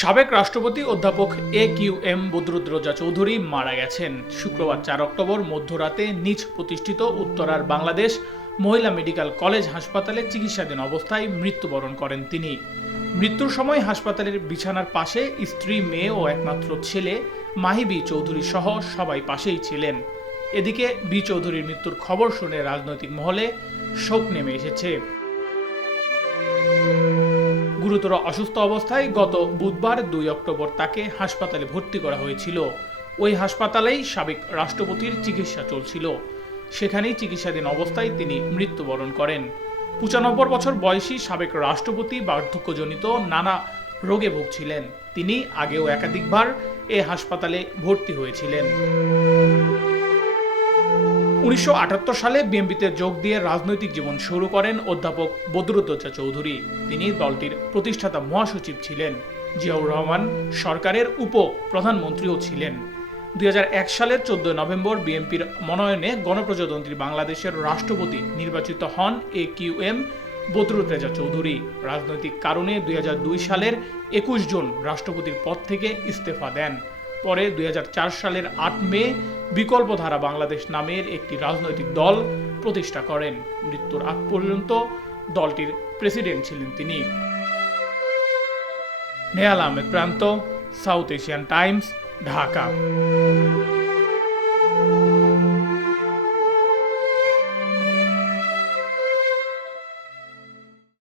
সাবেক রাষ্ট্রপতি অধ্যাপক A Q M Badruddoza Chowdhury মারা গেছেন। শুক্রবার চার অক্টোবর মধ্যরাতে নিজ প্রতিষ্ঠিত উত্তরার বাংলাদেশ মহিলা মেডিকেল কলেজ হাসপাতালে চিকিৎসাধীন অবস্থায় মৃত্যুবরণ করেন তিনি। মৃত্যুর সময় হাসপাতালের বিছানার পাশে স্ত্রী, মেয়ে ও একমাত্র ছেলে মাহিবি চৌধুরী সহ সবাই পাশেই ছিলেন। এদিকে বি চৌধুরীর মৃত্যুর খবর শুনে রাজনৈতিক মহলে শোক নেমে এসেছে। গুরুতর অসুস্থ অবস্থায় গত বুধবার দুই অক্টোবর তাকে হাসপাতালে ভর্তি করা হয়েছিল। ওই হাসপাতালেই সাবেক রাষ্ট্রপতির চিকিৎসা চলছিল। সেখানেই চিকিৎসাধীন অবস্থায় তিনি মৃত্যুবরণ করেন। পঁচানব্বই বছর বয়সী সাবেক রাষ্ট্রপতি বার্ধক্যজনিত নানা রোগে ভুগছিলেন। তিনি আগেও একাধিকবার এ হাসপাতালে ভর্তি হয়েছিলেন। উনিশশো সালে বিএনপিতে যোগ দিয়ে রাজনৈতিক জীবন শুরু করেন অধ্যাপক বদরুদ্দোজা চৌধুরী। তিনি দলটির প্রতিষ্ঠাতা মহাসচিব ছিলেন। জিয়াউর রহমান সরকারের উপ প্রধানমন্ত্রীও ছিলেন। দুই হাজার এক সালের চোদ্দ নভেম্বর বিএনপির মনোনয়নে গণপ্রজাতন্ত্রী বাংলাদেশের রাষ্ট্রপতি নির্বাচিত হন A Q M Badruddoza Chowdhury. রাজনৈতিক কারণে দুই হাজার দুই সালের একুশ জুন রাষ্ট্রপতির পদ থেকে ইস্তফা দেন। পরে দুই হাজার চার সালের আট মে বিকল্পধারা বাংলাদেশ নামের একটি রাজনৈতিক দল প্রতিষ্ঠা করেন। মৃত্যুর আগ পর্যন্ত দলটির প্রেসিডেন্ট ছিলেন তিনি। নেহাল আহমেদ প্রান্ত, সাউথ এশিয়ান টাইমস, ঢাকা।